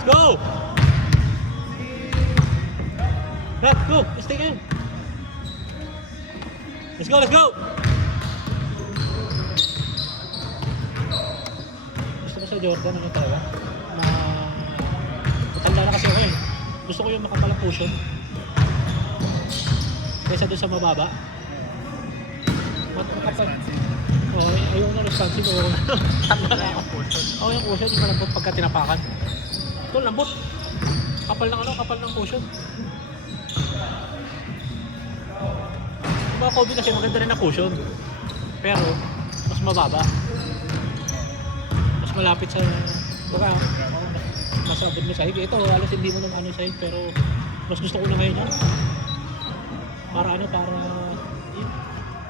Let's go! Let's go! Stay kayo! Let's go! Let's go! Gusto ko sa Jordan ano talaga? Matanda na kasi ako eh. Gusto ko yung makapalang cushion. Kaysa doon sa mababa. Makapal. Oh, ayaw na responsive. Ayaw na. Tanda na ako. Oh, yung cushion, yung malambot pagka tinapakan. Ito, lambot. Kapal ng ano, kapal ng cushion. Yung mga Kobe kasi maganda rin ang cushion. Pero, mas mababa. Mas malapit sa... Baka, mas abot mo sahig. Ito, alas hindi mo nang ano sahig. Pero, mas gusto ko na ngayon yun. Para ano, para...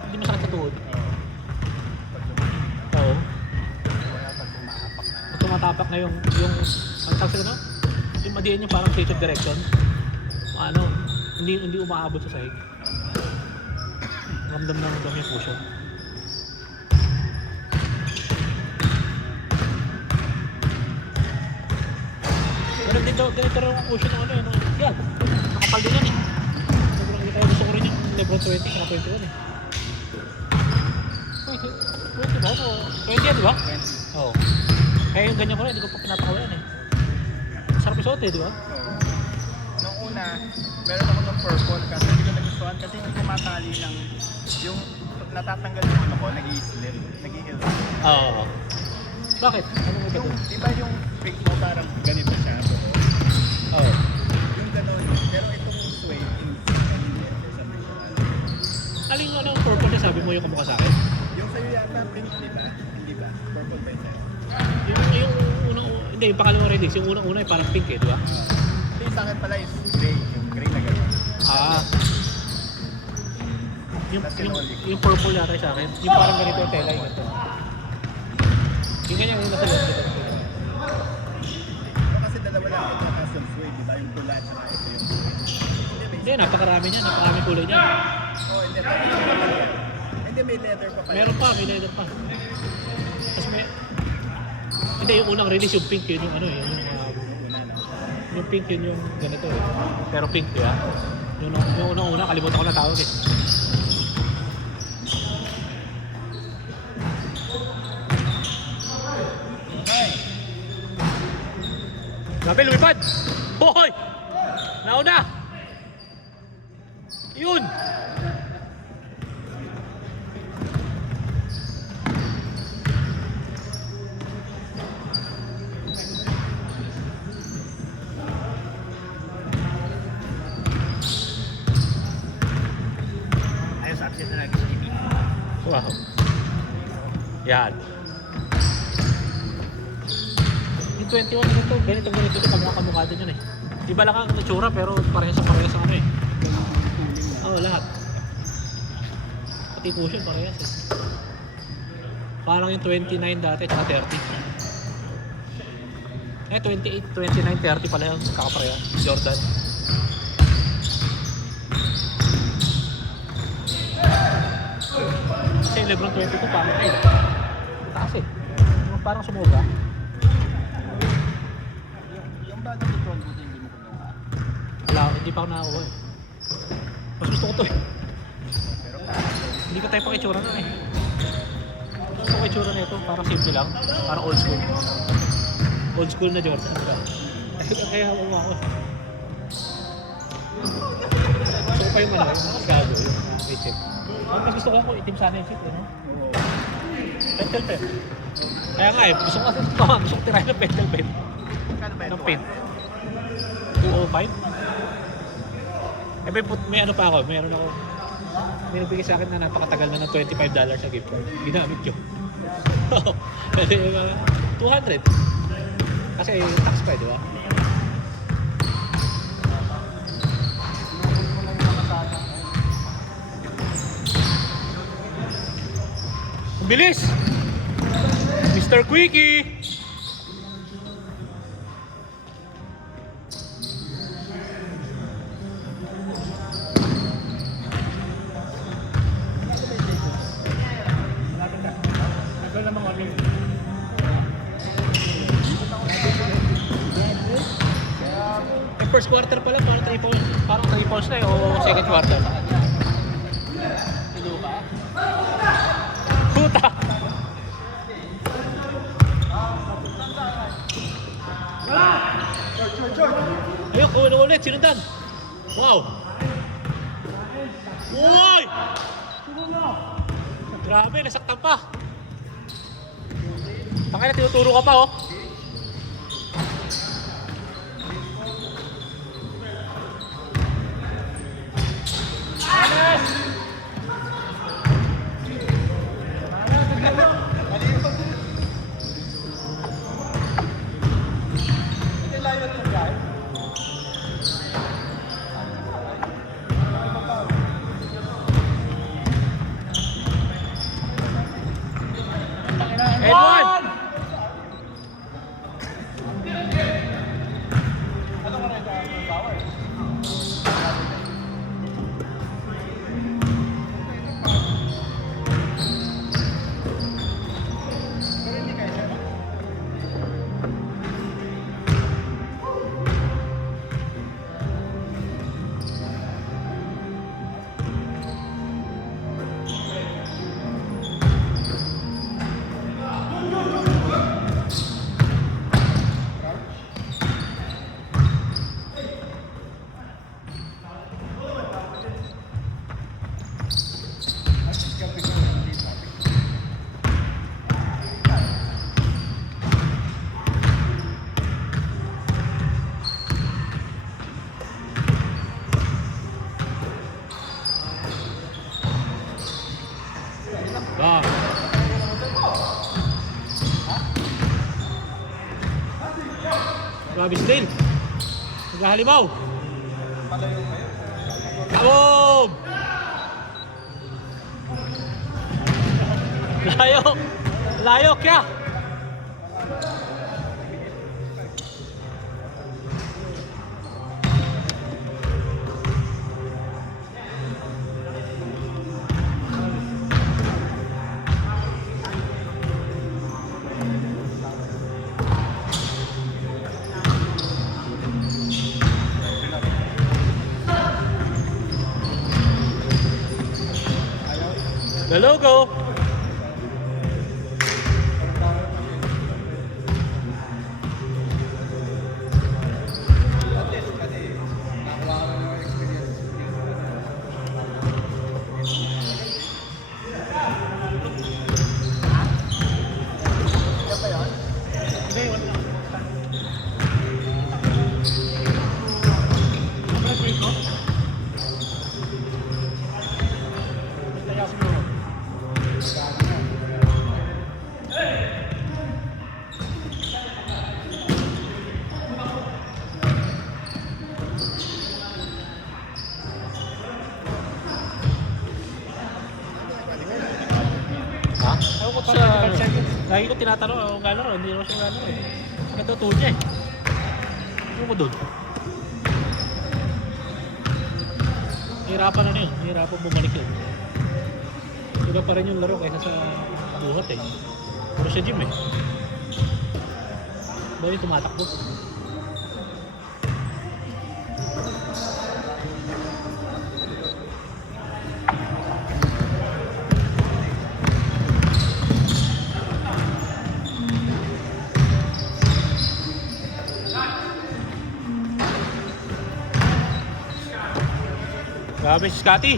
Hindi masakit sa tuhod. Oo. Pag tumatapak na yung ang tawag sila, no? Yung madiin yung parang change of direction. Ano, hindi umaabot sa sahig. Ramdam yung cushion. Ganito rin ang cushion ng ano eh. Yan, nakapal din yan eh. Sobrang kita gusto ko rin yung Lebron 20, kaya 21 eh. 20 ba? 20 yan, di ba? 20. Oo. Kaya yung ganyan ko rin, hindi ko pa pinapakawalan eh. Sarap isuot eh, di ba? Nung una, meron ako ng purple kasi hindi ko nagustuhan kasi hindi ko matali ng yung natatanggal yung ano ko, nag-i-slip, nag-i-heel. Oo. Bakit? Ano mo Yung, iba yung pick mo parang ganito siya. Oo. Yung gano'n, pero itong suede, Alin mo ano purple na sabi mo yung kumukha sa akin? yung sa'yo yata pink, di ba? Hindi ba? Purple ba yun sa'yo? Yung unang, hindi, yung pangalawang release, yung unang-una ay parang pink eh, di ba? Hindi, sa akin pala is gray, yung gray na gano'n. Ah. Yung purple yata sa akin, yung parang ganito yung tela yung ganito. Yung ganyan yung nasa loob dito. Kasi dalawa lang ito na custom suede, di ba? Yung pula at saka ito yung suede. Hindi, napakarami niya, napakarami kulay niya. Oh, hindi. Hindi, may leather pa pala. Meron pa, may leather pa. Tapos may... Hindi, yung unang release yung pink yun, yung ano eh. Yung pink yun yung ganito eh. Pero pink, di ba? Yung unang-una, kalimutan ko na tawag eh. Grabe, lumipad! Hoy! Nauna! Yun! Ayos, upset na lagi sa TV. Wow. Yan. Yung 21 ganito, ganito kamukha din yun eh. Iba lang ang itsura pero parehas ang ano eh. Oo, lahat. Pati cushion parehas eh. Parang yung 29 dati at 30. Eh, 28, 29, 30 pala yung kakapareha. Jordan. Kasi yung Lebron 22 parang eh. Taas eh. Parang sumobra. Yung bago ni Tron, buti hindi mo kinuha. Wala, hindi pa ako nakakuha eh. Mas gusto ko to eh. Pero Hindi ko tayo pang itsura nun eh. Gusto ko itsura na ito, parang simple lang. Parang old school. Old school na Jordan. Kaya hawa mo ako. Gusto ko pa yung malaki, yung gago yun. May chip. Mas gusto ko ako itim sana yung chip, ano? Pentel pen. Kaya nga eh, gusto ko tirahin ng pentel pen. kano ba ito? Ng pen. 205? Eh may ano pa ako, mayroon ako. May nagbigay sa akin na napakatagal na ng $25 sa gift card. Ginamit ko. Pwede yung mga 200. Kasi tax pa, di ba? Ang bilis! Mr. Quickie! Tagal namang ano yun. first quarter pa lang, parang 3 points na eh, o second quarter. Ilo ka? Puta! Ayun, kuha ulit, sinundan. Wow! Uy! Grabe, nasaktan pa. Tangina, tinuturo ka pa oh. Edward! Wow. Grabe Dale. Naghahalimaw. Boom! Layo! Layo kya? The logo. Ha? Ako ko sa lagi ko tinatanong kung gano'n ro, hindi naman siya gano'n eh. Natutuwa niya eh. Ano ko doon? Hirapan na yun, hirapan bumalik yun. Iba pa rin yung laro kaysa sa buhat eh. Puro sa gym eh. Ba yung tumatakbo? Grabe si Scotty.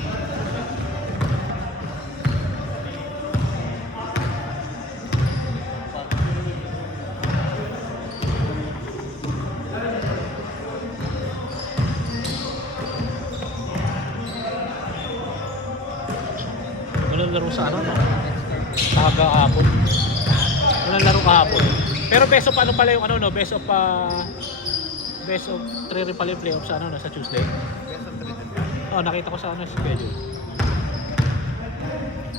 Walang laro sa ano, no? Kahapon. Walang laro kahapon. Pero best of ano pala yung ano, no? Best of 3 rin pala yung playoff sa ano, no? Sa Tuesday. Oh, nakita ko sa ano, schedule.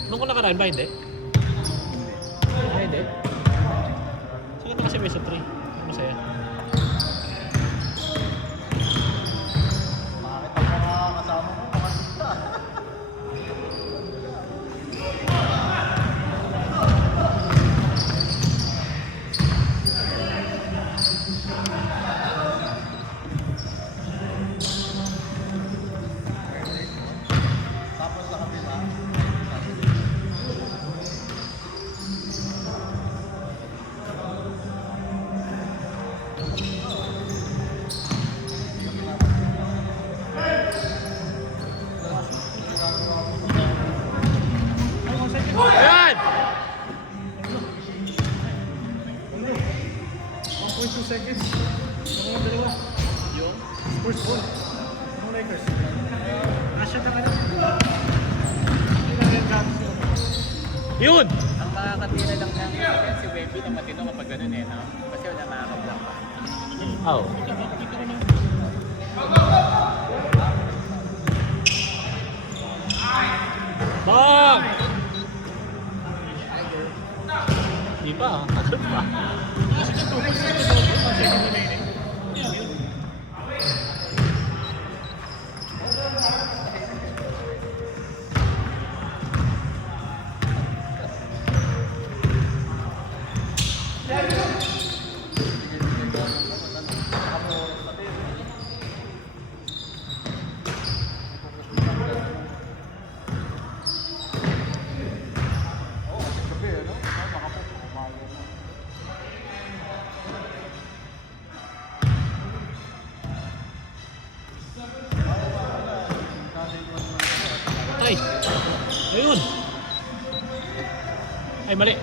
Nung ko nakaraan ba, hindi? Hindi. Sige na kasi best of 3. Masaya. Makakita mo mga kasama mo, mga sita. 1.2 seconds. Yung mga dalawa. Yung First ball. Yung Lakers. Nasya na ano. Hindi na rin gamit yun. Yun! ang makakatira lang ng offense si Wemby na matino kapag ganun eh, no? Kasi wala makakablock pa. Oh. Bang! Di pa, tagal pa. Ay! Ayun! Ay, mali.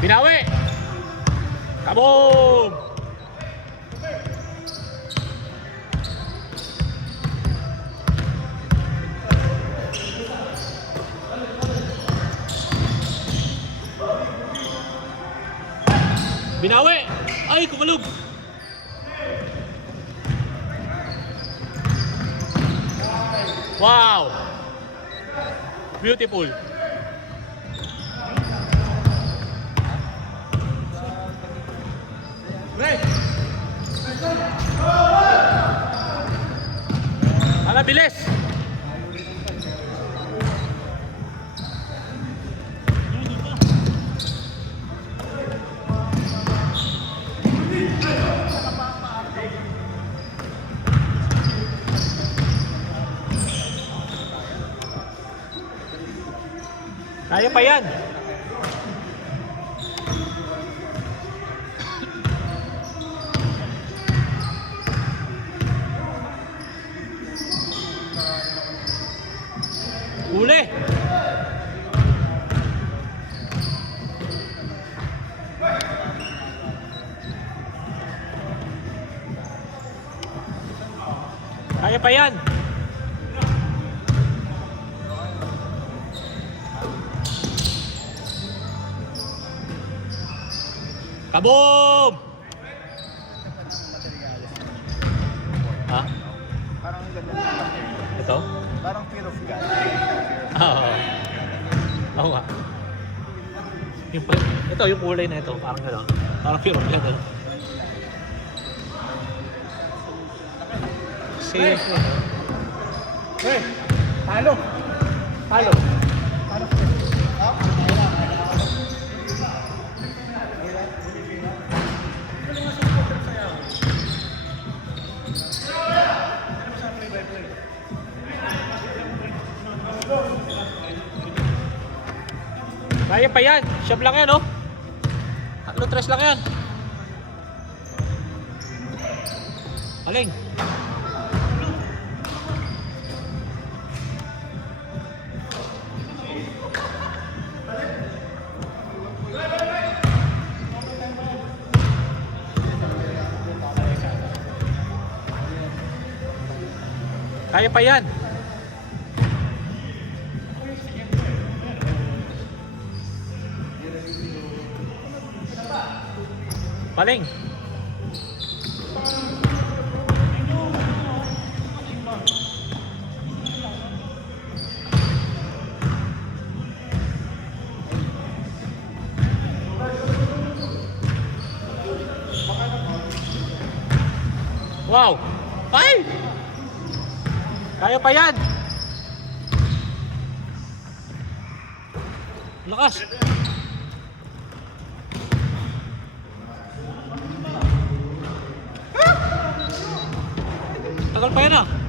Binawi! Kaboom! Binawi! Ay, kumalog! Wow! Beautiful! Ala, bilis! Kaya pa yan! Uli! Kaya pa yan! Kaboom! Ha? Parang ganda ng material. Ito? Parang fear of God. Oo. Oo nga. Ito, yung kulay na ito, parang gano'n. Parang pure of gano'n. Safe. Hey! Talo! Halo. Talo. Kaya pa yan. Shop lang yan, oh. 3 lang yan. Aling. Kaya pa yan. Paling. Wow! Ay! Kaya pa yan! Lakas! Tagal pa yan ah!